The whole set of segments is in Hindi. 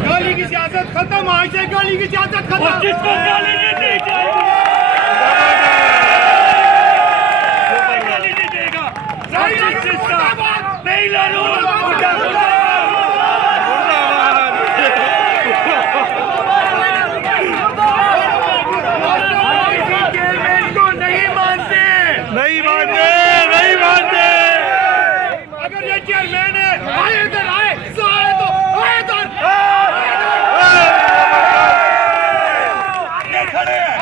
गाली की सियासत खत्म, आज से गाली की सियासत खत्म। जिसको गाली नहीं दी जाएगी गाली नहीं देगा, नहीं लड़ूंगा। अगर ये चेयरमैन है, आए इधर, आए तो आए तो आए इधर, खड़े हैं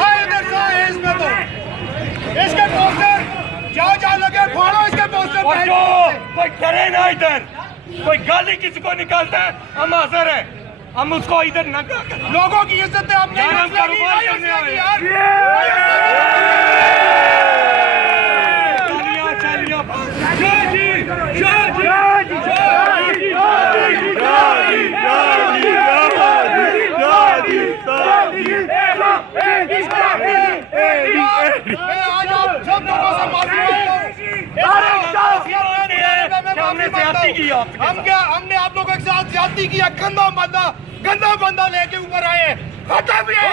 आए इधर से आए इसमें तो इसके पोस्टर जाओ जाओ लगे फाड़ो इसके पोस्टर। और जो कोई करे ना इधर, कोई गाली किसी को निकालता है, हम हाजिर हैं, हम उसको इधर न करें। लोगों की इज्जत है, अपने यार, हम कारोबार करने आए हैं। हमने आप लोगों के साथ ज्यादती किया, गंदा बंदा लेके ऊपर आए हैं। खत्म है,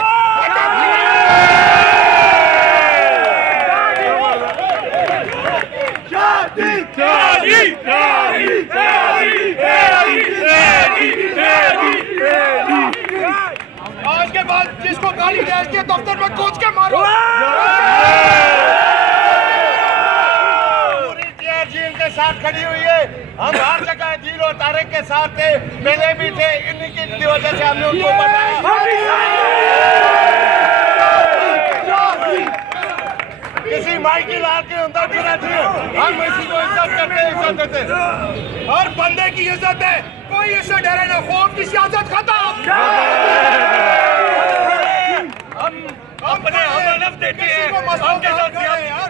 आज के बाद जिसको गाली दे के दफ्तर में कोच के मारो। पूरी जी इनके साथ खड़ी हुई है, हम हर जगह जील और तारिक के साथ थे, पहले भी थे, इन्हीं की वजह से हमने उनको बताया। किसी माई की लाल के अंदर गिरा चाहिए, हम इसी को इज्जत करते हैं, इज्जत देते हैं। हर बंदे की इज्जत है, कोई इससे डरे ना। खौफ की सियासत खत्म। हम अपने हमें देते हैं, हम के साथ यार